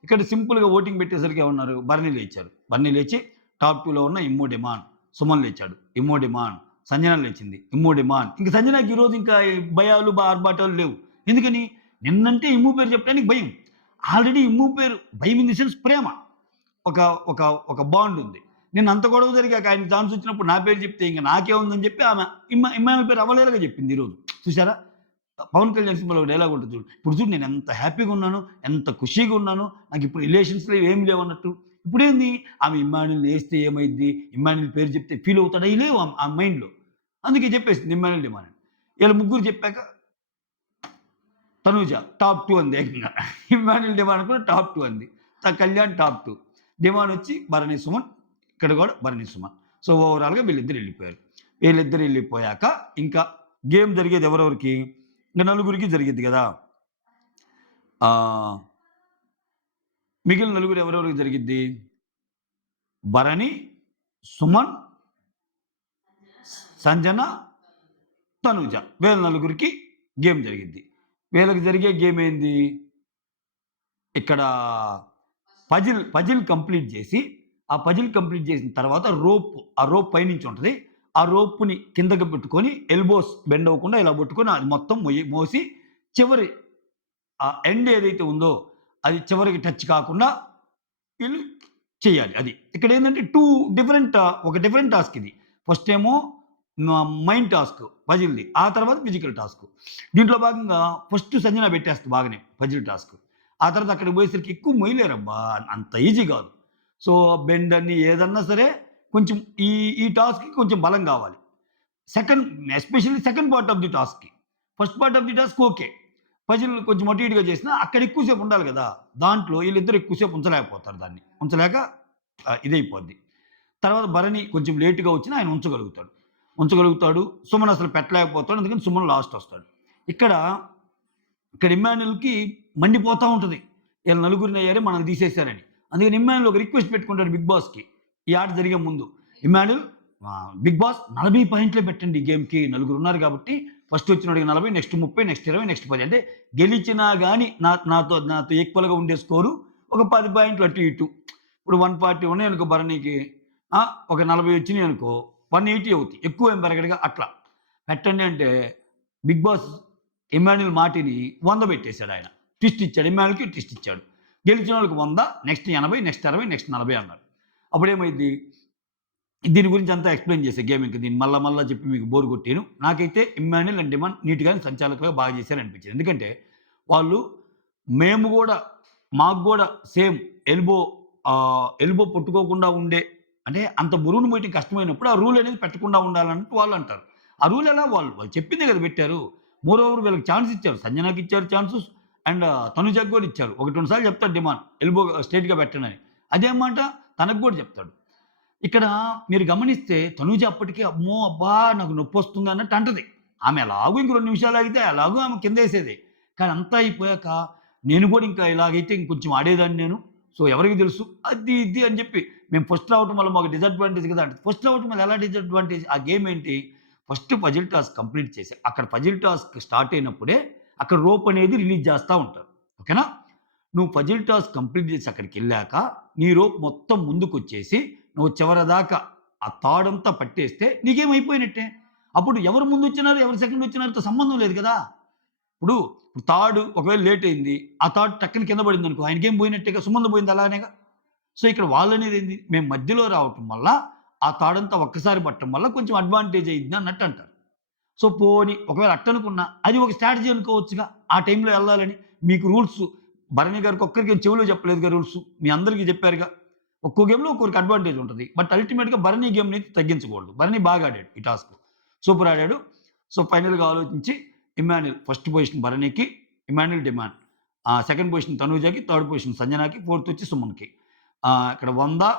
ఇక్కడ సింపుల్గా ఓటింగ్ పెట్టేసరికి ఏమన్నారు, భరణి లేచి టాప్ 2లో ఉన్న ఇమ్ము డిమాండ్, సుమన్ లేచాడు, ఇమ్ము డిమాండ్, సంజన లేచింది, ఇమ్ము డిమాండ్. ఇంకా సంజనకి ఈరోజు ఇంకా భయాలు ఆర్భాటాలు లేవు. ఎందుకని? నిన్నంటే ఇమ్ము పేరు చెప్పడానికి భయం, ఆల్రెడీ ఇమ్ము పేరు భయం ఇన్ ది సెన్స్ ప్రేమ, ఒక బాండ్ ఉంది. నేను అంత గొడవ జరిగాక ఆయన ఛాన్స్ వచ్చినప్పుడు నా పేరు చెప్తే ఇంక నాకేముందని చెప్పి ఆమె ఇమ్మాయి పేరు అవలేలుగా చెప్పింది ఈరోజు. చూసారా? పవన్ కళ్యాణ్ సినిమాలో డైలాగ్ ఉంటుంది చూడు. ఇప్పుడు చూడు నేను ఎంత హ్యాపీగా ఉన్నాను, ఎంత ఖుషీగా ఉన్నాను, నాకు ఇప్పుడు రిలేషన్స్‌లో ఏమి లేవన్నట్టు. ఇప్పుడేంది ఆమె ఇమ్మాన్యుల్‌ని ఏస్తే ఏమైద్ది? ఇమ్మాన్యుల్ పేరు చెప్తే ఫీల్ అవుతాడా? ఇయి లేవు ఆమె మైండ్‌లో. అందుకే చెప్పేసింది ఇమ్మాన్యుల్ డిమాండ్ అని. వీళ్ళ ముగ్గురు చెప్పాక తనూజ టాప్ 2 అంది ఏకంగా. ఇమ్మాన్యుల్ డిమాండ్ కూడా టాప్ 2 అంది. కళ్యాణ్ టాప్ 2. డిమాండ్ వచ్చి భరణి సుమన్, ఇక్కడ కూడా భరణి సుమన్. సో ఓవరాల్‌గా వీళ్ళిద్దరు వెళ్ళిపోయారు. వీళ్ళిద్దరు వెళ్ళిపోయాక ఇంకా గేమ్ జరిగేది ఎవరెవరికి? ఇంక నలుగురికి జరిగిద్ది కదా! మిగిలిన నలుగురు ఎవరెవరికి జరిగిద్ది? భరణి, సుమన్, సంజన, తనూజ. వీళ్ళ నలుగురికి గేమ్ జరిగిద్ది. వీళ్ళకి జరిగే గేమ్ ఏంది? ఇక్కడ పజిల్ కంప్లీట్ చేసి, ఆ పజిల్ కంప్లీట్ చేసిన తర్వాత ఆ రోప్ పైనుంచి ఉంటది. ఆ రోప్‌ని కిందకి పెట్టుకొని ఎల్బోస్ బెండ్ అవ్వకుండా ఇలా పట్టుకొని అది మొత్తం మోసి చివరి ఆ ఎండ్ ఏదైతే ఉందో అది చివరికి టచ్ కాకుండా వీళ్ళు చేయాలి అది. ఇక్కడేందంటే ఒక డిఫరెంట్ టాస్క్ ఇది. ఫస్ట్ ఏమో మైండ్ టాస్క్ పజిల్‌ది. ఆ తర్వాత ఫిజికల్ టాస్క్. దీంట్లో భాగంగా ఫస్ట్ సంజన పెట్టేస్తది బాగానే పజిల్ టాస్క్. ఆ తర్వాత అక్కడికి పోయేసరికి ఎక్కువ మొయ్యలేరబ్బా! అంత ఈజీ కాదు. సో బెండ్ అని ఏదన్నా సరే కొంచెం ఈ టాస్క్‌కి కొంచెం బలం కావాలి. Especially second part of the టాస్క్‌కి. First part of the task okay. Puzzle కొంచెం అటు ఇటుగా చేసినా అక్కడ ఎక్కువ సేపు ఉండాలి కదా! దాంట్లో వీళ్ళిద్దరూ ఎక్కువ సేపు ఉంచలేకపోతారు దాన్ని. ఉంచలేక ఇదైపోద్ది. తర్వాత భరణి కొంచెం లేట్‌గా వచ్చినా ఆయన ఉంచగలుగుతాడు. సుమన్ అసలు పెట్టలేకపోతాడు. అందుకని సుమన్ లాస్ట్ వస్తాడు. ఇక్కడ ఇమ్మాన్యుల్‌కి మండిపోతా ఉంటది. ఈళ్ళ నలుగురిని అయ్యారే మనల్ని తీసేశారని. అందుకని ఇమ్మాన్యుల్ ఒక రిక్వెస్ట్ పెట్టుకుంటాడు బిగ్ బాస్‌కి. ఈ ఆట జరిగే ముందు. ఇమ్మాన్యుల్ బిగ్ బాస్ 40 పాయింట్లే పెట్టండి ఈ గేమ్‌కి. నలుగురు ఉన్నారు కాబట్టి ఫస్ట్ వచ్చినోడికి 40, నెక్స్ట్ 30, నెక్స్ట్ 20, నెక్స్ట్ 10. అంటే గెలిచినా గాని నాతో ఈక్వల్‌గా ఉండే స్కోరు ఒక 10 పాయింట్లు అటు ఇటు. ఇప్పుడు 140 ఉన్నాయనుకో భరణికి, ఒక 40 వచ్చినాయనుకో 180 అవుతాయి. ఎక్కువ ఏం పెరగడుగా అట్లా. పెట్టండి అంటే బిగ్ బాస్ ఇమ్మాన్యుల్ మాటిని 100 పెట్టేశాడు ఆయన. ట్విస్ట్ ఇచ్చాడు. ఇమ్మాన్యుల్‌కి ట్విస్ట్ ఇచ్చాడు. గెలిచిన వాళ్ళకి 100, నెక్స్ట్ 80, నెక్స్ట్ 60, నెక్స్ట్ 40 అన్నాడు. అప్పుడేమైద్ది? దీని గురించి అంతా ఎక్స్‌ప్లెయిన్ చేశా గేమ్ ఇంక దీన్ని మళ్ళా చెప్పి మీకు బోర్ కొట్టాను. నాకైతే ఇమ్మాన్యుల్ అండ్ డిమాండ్ నీట్‌గానే సంచాలకులుగా బాగా చేశారనిపించింది. ఎందుకంటే వాళ్ళు మాకు గూడా సేమ్ ఎల్బో పట్టుకోకుండా ఉండే అంటే అంత బరువును మోయటం కష్టమైనప్పుడు ఆ రూల్ అనేది పెట్టకుండా ఉండాలన్నట్టు వాళ్ళు అంటారు. ఆ రూల్ ఎలా వాళ్ళు చెప్పిందే కదా పెట్టారు. మోరోవర్ వీళ్ళకి ఛాన్స్ ఇచ్చారు. సంజనాకి ఇచ్చారు ఛాన్సు అండ్ తనుజకి కూడా ఇచ్చారు. 1, 2 సార్లు చెప్తాడు డిమాండ్ ఎల్బో స్ట్రెయిట్‌గా పెట్టండని. అదే మాట తనకు కూడా చెప్తాడు. ఇక్కడ మీరు గమనిస్తే తనూజ అప్పటికే అమ్మో! అబ్బా! నాకు నొప్పొస్తుంది అన్నట్టు అంటది. ఆమె ఎలాగో ఇంక 2 నిమిషాలు ఆగితే ఎలాగో ఆమె కిందేసేదే. కానీ అంతా అయిపోయాక నేను కూడా ఇంకా ఇలాగైతే ఇంకొంచెం ఆడేదాన్ని నేను. సో ఎవరికి తెలుసు అది ఇది అని చెప్పి మేము ఫస్ట్ రావటం వల్ల మాకు డిసడ్వాంటేజ్ కదా అంటే ఫస్ట్ రావటం వల్ల ఎలా డిసడ్వాంటేజ్? ఆ గేమ్ ఏంటి? ఫస్ట్ పజిల్ టాస్క్ కంప్లీట్ చేసి అక్కడ పజిల్ టాస్క్ స్టార్ట్ అయినప్పుడే అక్కడ రోప్ అనేది రిలీజ్ చేస్తా ఉంటారు. ఓకేనా? నువ్వు పజిల్ టాస్క్ కంప్లీట్ చేసి అక్కడికెళ్ళాక నీ రోప్ మొత్తం ముందుకొచ్చేసి నువ్వు చివరిదాకా ఆ తాడంతా పట్టేస్తే నీకేమైపోయినట్టే. అప్పుడు ఎవరు ముందొచ్చినారు, ఎవరు సెకండ్ వచ్చినారుతో సంబంధం లేదు కదా! ఇప్పుడు తాడు ఒకవేళ లేట్ అయింది. ఆ తాడు టక్కన కింద పడిందనుకో ఆయనకేం పోయినట్టేగా, సుమంద పోయింది అలానేగా. సో ఇక్కడ వాళ్ళనేది ఏంది? మేము మధ్యలో రావటం వల్ల ఆ తాడంతా ఒక్కసారి పట్టడం వల్ల కొంచెం అడ్వాంటేజ్ అయ్యిద్ది అన్నట్టు అంటారు. సో పోనీ ఒకవేళ అట్టనుకున్నా అది ఒక స్ట్రాటజీ అనుకోవచ్చుగా. ఆ టైంలో ఎళ్ళాలని. మీకు రూల్స్ భరణి గారికి ఒక్కరికి చెవిలో చెప్పలేదుగా రూల్స్. మీ అందరికీ చెప్పారుగా. ఒక్కో గేమ్‌లో ఒక్కొక్కరికి అడ్వాంటేజ్ ఉంటది. బట్ అల్టిమేట్‌గా భరణి గేమ్‌ని తగ్గించకూడదు. భరణి బాగా ఆడాడు ఈ టాస్క్. సూపర్ ఆడాడు. సో ఫైనల్‌గా ఆలోచించి ఇమ్మాన్యుల్ ఫస్ట్ పొజిషన్ భరణికి, ఇమ్మాన్యుల్ డిమాండ్. సెకండ్ పొజిషన్ తనూజకి, థర్డ్ పొజిషన్ సంజనాకి, ఫోర్త్ వచ్చి సుమన్‌కి. ఇక్కడ 100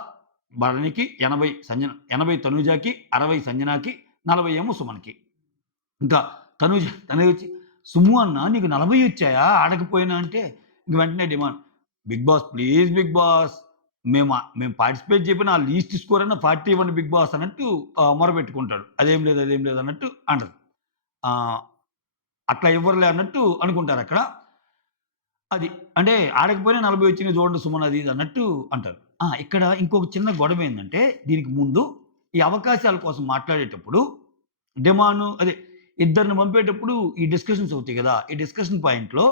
భరణికి, 80 తనూజకి, 60 సంజనాకి, 40 ఏమో సుమన్‌కి. ఇంకా తనూజ వచ్చి సుము అన్న నీకు 40 వచ్చాయా ఆడకపోయినా అంటే ఇంక వెంటనే demand Bigg Boss please Bigg Boss మేము పార్టిసిపేట్ చెప్పిన ఆ లీస్ట్ స్కోర్ అన్న 40 ఇవ్వండి బిగ్ బాస్ అన్నట్టు మొరపెట్టుకుంటాడు. అదేం లేదు అన్నట్టు అంటది. అట్లా ఇవ్వరులే అన్నట్టు అనుకుంటారు అక్కడ. అది అంటే ఆడకపోయినా 40 వచ్చినాయి చూడండి సుమన్ అది ఇది అన్నట్టు అంటారు. ఇక్కడ ఇంకొక చిన్న గొడవ ఏందంటే దీనికి ముందు ఈ అవకాశాల కోసం మాట్లాడేటప్పుడు డిమాండ్ ఇద్దరిని పంపేటప్పుడు ఈ డిస్కషన్స్ అవుతాయి కదా! ఈ డిస్కషన్ పాయింట్‌లో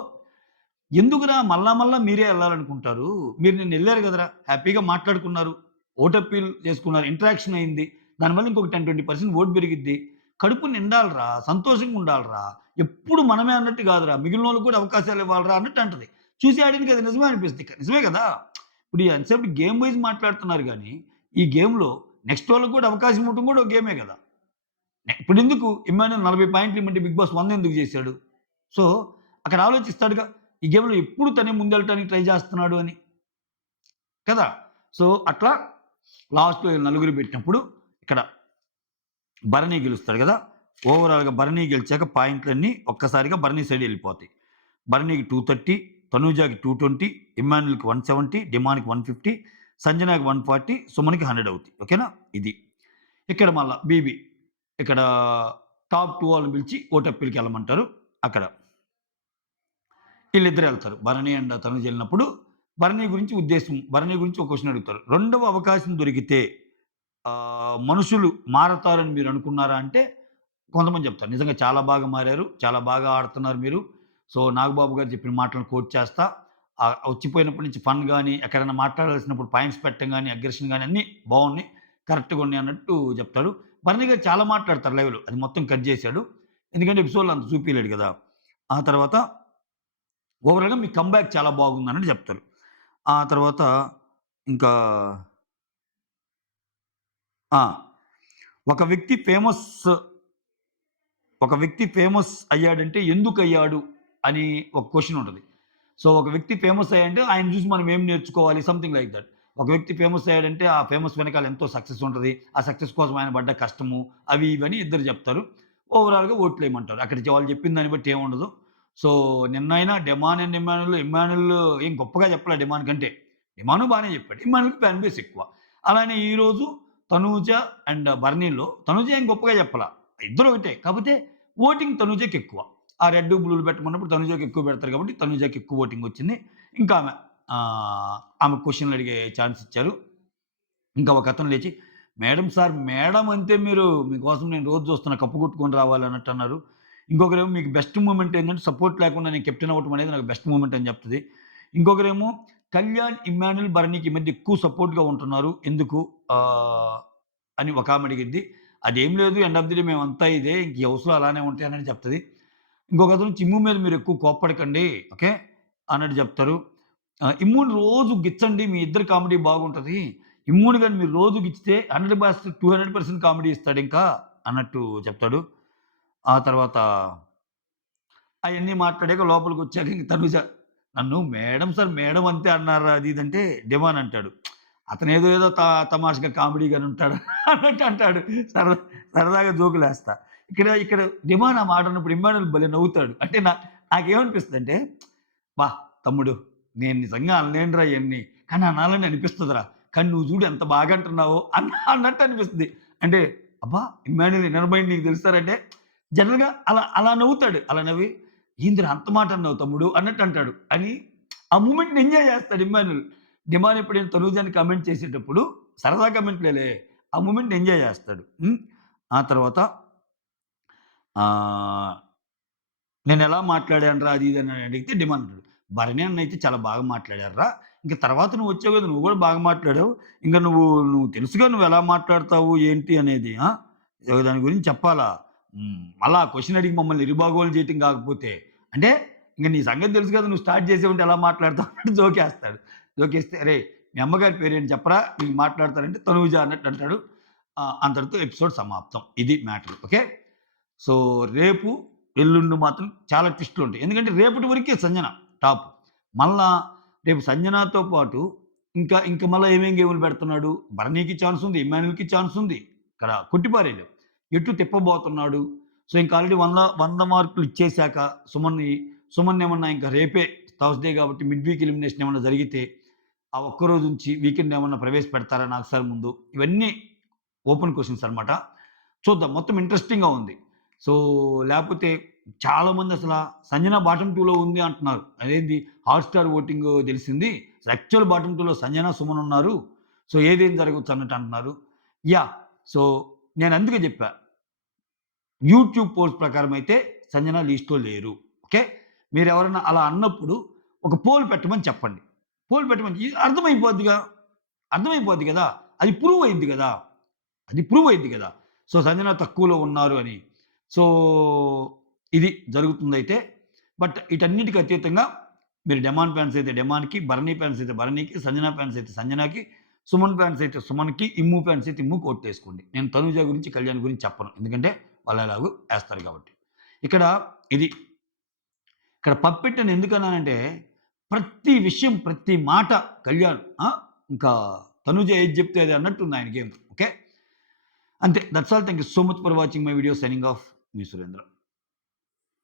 ఎందుకురా మళ్ళా మీరే ఎళ్ళాలనుకుంటారు? మీరు నిన్న ఎళ్లారు కదరా! హ్యాపీగా మాట్లాడుకున్నారు. ఓట్ అప్పీల్ చేసుకున్నారు, ఇంటరాక్షన్ అయింది. దానివల్ల ఇంకొక 10-20% ఓట్ పెరిగిద్ది. కడుపు నిండాలిరా, సంతోషంగా ఉండాలిరా, ఎప్పుడు మనమే అన్నట్టు కాదురా, మిగిలినోళ్ళకి కూడా అవకాశాలు ఇవ్వాలిరా అన్నట్టు అంటది. చూసి ఆడినకి అది నిజమే అనిపిస్తది. నిజమే కదా! ఇప్పుడు ఎంతసేపు గేమ్ వైస్ మాట్లాడుతున్నారు గానీ, ఈ గేమ్‌లో నెక్స్ట్ వాళ్ళకి కూడా అవకాశం ఇవ్వటం కూడా ఒక గేమే కదా! ఇప్పుడెందుకు ఇమ్మాన్యూల్ 40 పాయింట్లు ఇమ్మంటే 'బిగ్ బాస్' 100 ఎందుకు చేశాడు? సో, అక్కడ ఆలోచిస్తాడుగా, ఈ గేమ్‌లో ఎప్పుడు తనే ముందెళ్ళటానికి ట్రై చేస్తున్నాడు అని. కదా! సో, అట్లా లాస్ట్‌లో నలుగురు పెట్టినప్పుడు ఇక్కడ భరణి గెలుస్తాడు కదా! ఓవరాల్‌గా భరణి గెలిచాక పాయింట్లన్నీ ఒక్కసారిగా భరణి సైడ్ ఎళ్ళిపోతాయి. భరణికి 230, తనూజాకి 220, ఇమ్మాన్యూల్‌కి 170, డిమాన్‌కి 150, సంజనాకి 140, సుమన్‌కి 100 అవుతాయి. ఓకేనా? ఇది. ఇక్కడ మళ్ళా బీబీ ఇక్కడ టాప్ 2 వాళ్ళని పిలిచి ఓట్ అప్పీల్‌కి ఎళ్ళమంటారు. అక్కడ ఈళ్ళిద్దరు ఎళ్తారు. భరణి అండ్ తనూజ ఎళ్ళినప్పుడు భరణి గురించి ఒక క్వెషన్ అడుగుతారు. రెండవ అవకాశం దొరికితే మనుషులు మారతారని మీరు అనుకున్నారా అంటే, కొంతమంది చెప్తారు. నిజంగా చాలా బాగా మారారు. చాలా బాగా ఆడుతున్నారు మీరు. సో, నాగబాబు గారు చెప్పిన మాటలను కోట్ చేస్తా. వచ్చిపోయినప్పటి నుంచి ఫన్ గాని, ఎక్కడైనా మాట్లాడాల్సినప్పుడు పాయింట్స్ పెట్టడం గాని, అగ్రెషన్ గాని అన్నీ బావున్నాయి. కరెక్ట్‌గా ఉన్నాయి అన్నట్టు చెప్తాడు. భరణి గారు చాలా మాట్లాడతారు లైవ్‌లో. అది మొత్తం కట్ చేశాడు. ఎందుకంటే ఎపిసోడ్‌లో అంత చూపియలేడు కదా! ఆ తర్వాత ఓవరాల్‌గా మీ కమ్‌బ్యాక్ చాలా బాగుందన్నట్టు చెప్తారు. ఆ తర్వాత ఇంకా ఆ! ఒక వ్యక్తి ఫేమస్ ఒక వ్యక్తి ఫేమస్ అయ్యాడంటే ఎందుకయ్యాడు అని ఒక క్వెషన్ ఉంటది. సో, ఒక వ్యక్తి ఫేమస్ అయ్యాడంటే ఆయన చూసి మనం ఏం నేర్చుకోవాలి సంథింగ్ లైక్ దట్. ఒక వ్యక్తి ఫేమస్ అయ్యాడంటే ఆ ఫేమస్ వెనకాల ఎంతో సక్సెస్ ఉంటది. ఆ సక్సెస్ కోసం ఆయన పడ్డ కష్టము అవి ఇవని ఇద్దరు చెప్తారు. ఓవరాల్‌గా ఓట్లేయమంటారు. అక్కడ వాళ్ళు చెప్పిన దాన్ని బట్టి ఏముండదు. సో, నిన్నైనా డెమాన్ అండ్ ఇమ్మాన్యూల్ ఏం గొప్పగా చెప్పలే డెమాన్ కంటే. డెమాను బానే చెప్పాడు. ఇమ్మాన్యూల్‌కి ఫ్యాన్ బేస్ ఎక్కువ. అలానే ఈరోజు తనూజ అండ్ బర్నీలో తనూజ ఏం గొప్పగా చెప్పలా. ఇద్దరు ఒకటే. కాపోతే ఓటింగ్ తనూజకి ఎక్కువ. ఆ రెడ్, బ్లూలు పెట్టమన్నప్పుడు తనూజకి ఎక్కువ పెడతారు కాబట్టి తనూజకి ఎక్కువ ఓటింగ్ వచ్చింది. ఇంకా ఆమె క్వెషన్‌లు అడిగే ఛాన్స్ ఇచ్చారు. ఇంకా ఒకతను లేచి, "మేడం సార్ మేడం అంతే మీరు. మీకోసం నేను రోజు చూస్తున్నా కప్పు కొట్టుకొని రావాలి" అన్నట్టు అన్నారు. ఇంకొకరేమో మీకు బెస్ట్ మూమెంట్ ఏంటంటే సపోర్ట్ లేకుండా నేను కెప్టెన్ అవ్వటం అనేది నాకు బెస్ట్ మూమెంట్ అని చెప్తది. ఇంకొకరేమో కళ్యాణ్, ఇమ్మాన్యూల్, భరణికి ఈ మధ్య ఎక్కువ సపోర్ట్‌గా ఉంటున్నారు. ఎందుకు అని ఒకామె అడిగిద్ది. అదేం లేదు ఎండ్ ఆఫ్ ది డే మేమంతా ఇదే. ఇంక ఈ హౌస్‌లో అలానే ఉంటాయని చెప్తది. ఇంకొకతను చిమ్ము మీద మీరు ఎక్కువ కోప్పడకండి. ఓకే. అన్నట్టు చెప్తారు. ఇమ్ముని రోజు గిచ్చండి. మీ ఇద్దరి కామెడీ బాగుంటది. ఇమ్ముని గాని మీరు రోజు గిచ్చితే 200% కామెడీ ఇస్తాడింకా అన్నట్టు చెప్తాడు. ఆ తర్వాత అయన్నీ మాట్లాడాక లోపలికొచ్చాక ఇంక తనుజ నన్ను మేడం సార్ మేడం అంతే అన్నారా అది ఇది అంటే డిమాన్ అంటాడు. అతనేదో ఏదో తమాషాగా కామెడీగానే ఉంటాడు అన్నట్టు అంటాడు. సరదా సరదాగా జోకులేస్తా. ఇక్కడ డిమాన్ ఆ మాట అన్నప్పుడు ఇమ్మాన్యూల్ భలే నవ్వుతాడు. అంటే నాకేమనిపిస్తదంటే తమ్ముడు నేను నిజంగా అనలేనురా ఇయన్నీ. కానీ అనాలని అనిపిస్తదిరా. కానీ నువ్వు చూడు ఎంత బాగా అంటున్నావో అన్నట్టు అనిపిస్తది. అంటే అబ్బా! ఇమ్మాన్యూల్ ఇన్నర్ మైండ్ నీకు తెలుసారా అంటే జనరల్‌గా అలా అలా నవ్వుతాడు. అలా నవ్వి ఏందిరా అంత మాట అన్నావు తమ్ముడు అన్నట్టు అంటాడు. అని ఆ మూమెంట్‌ని ఎంజాయ్ చేస్తాడు ఇమ్మాన్యూల్. డిమాన్ ఎప్పుడైనా తనూజాని కామెంట్ చేసేటప్పుడు సరదా కామెంట్‌లేలే. ఆ మూమెంట్‌ని ఎంజాయ్ చేస్తాడు. ఆ తర్వాత ఆహ్, నేనెలా మాట్లాడానురా అది ఇది అని అడిగితే డిమాన్ అంటాడు. భరణి అన్న అయితే చాలా బాగా మాట్లాడారురా. ఇంక తర్వాత నువ్వు వచ్చావు కదా! నువ్వు కూడా బాగా మాట్లాడావు. ఇంక నువ్వు తెలుసుగా నువ్వెలా మాట్లాడతావు ఏంటి అనేది. దాని గురించి చెప్పాలా? మళ్ళా ఆ క్వెషన్ అడిగి మమ్మల్ని ఇరుబాగోలు చేయటం కాకపోతే అంటే ఇంక నీ సంగతి తెలుసు కదా! నువ్వు స్టార్ట్ చేసావంటే ఎలా మాట్లాడతావు అన్నట్టు జోకేస్తాడు. జోకేస్తే "అరేయ్! మీ అమ్మగారి పేరేంటి చెప్పరా? నీకు మాట్లాడతానంటే తనూజ" అన్నట్టు అంటాడు. అంతటితో ఎపిసోడ్ సమాప్తం. ఇది మ్యాటర్. ఓకే. సో, రేపు, ఎల్లుండి మాత్రం చాలా ట్విస్టులుంటాయి. ఎందుకంటే రేపటి వరకే సంజన టాప్. మళ్ళా రేపు సంజనతో పాటు ఇంక మళ్ళా ఏమేం గేములు పెడుతున్నాడు? భరణికి ఛాన్స్ ఉంది. ఇమ్మాన్యూల్‌కి ఛాన్స్ ఉంది. ఇక్కడ కొట్టిపారేయలేం. ఎటు తిప్పబోతున్నాడు? సో, ఇంక ఆల్రెడీ 100 మార్కులు ఇచ్చేసాక సుమన్నేమన్నా ఇంక రేపే థర్స్‌డే కాబట్టి మిడ్ వీక్ ఎలిమినేషన్ ఏమన్నా జరిగితే, ఆ ఒక్కరోజు ఉంచి వీకెండ్ ఏమన్నా ప్రవేశపెడతారా నాగసార్ ముందు? ఇవన్నీ ఓపెన్ క్వెషన్స్ అన్నమాట. చూద్దాం. మొత్తం ఇంట్రెస్టింగ్‌గా ఉంది. సో, లేపోతే చాలామంది సంజన బాటమ్ 2లో ఉంది అంటున్నారు. అదేంది హాట్‌స్టార్ ఓటింగ్ తెలిసింది. యాక్చువల్ బాటమ్ 2లో సంజన, సుమన్ ఉన్నారు. సో, ఏదేం జరగొచ్చు అన్నట్టు అంటున్నారు. యాహ్! సో, నేను అందుకే చెప్పా. యూట్యూబ్ పోల్స్ ప్రకారం అయితే సంజన లిస్ట్‌లో లేరు. ఓకే. మీరెవరన్నా అలా అన్నప్పుడు ఒక పోల్ పెట్టమని చెప్పండి. పోల్ పెట్టమని అర్థమైపోద్ది కదా! అది ప్రూవ్ అయింది కదా, అది ప్రూవ్ అయింది కదా. సో సంజన తక్కువలో ఉన్నారు అని. సో ఇది జరుగుతుందైతే. బట్ వీటన్నిటికి అతీతంగా మీరు డెమాన్ ఫ్యాన్స్ అయితే డెమాన్‌కి, భరణి ఫ్యాన్స్ అయితే భరణికి, సంజన ఫ్యాన్స్ అయితే సంజనకి, సుమన్ ఫ్యాన్స్ అయితే సుమన్‌కి, ఇమ్ము ఫ్యాన్స్ అయితే ఇమ్ముకి ఓటేసుకోండి. నేను తనూజ గురించి, కళ్యాణ్ గురించి చెప్పను. ఎందుకంటే వాళ్ళు ఎలాగో ఏస్తారు కాబట్టి. ఇక్కడ ఇది. ఇక్కడ పప్పెట్ అని ఎందుకన్నానంటే ప్రతి విషయం, ప్రతి మాట కళ్యాణ్ ఇంకా తనూజ ఏది చెప్తే అది అన్నట్టుంది ఆయన గేమ్. ఓకే. అంతే. That's all. Thank you so much for watching my video. Signing off. Me Surendra.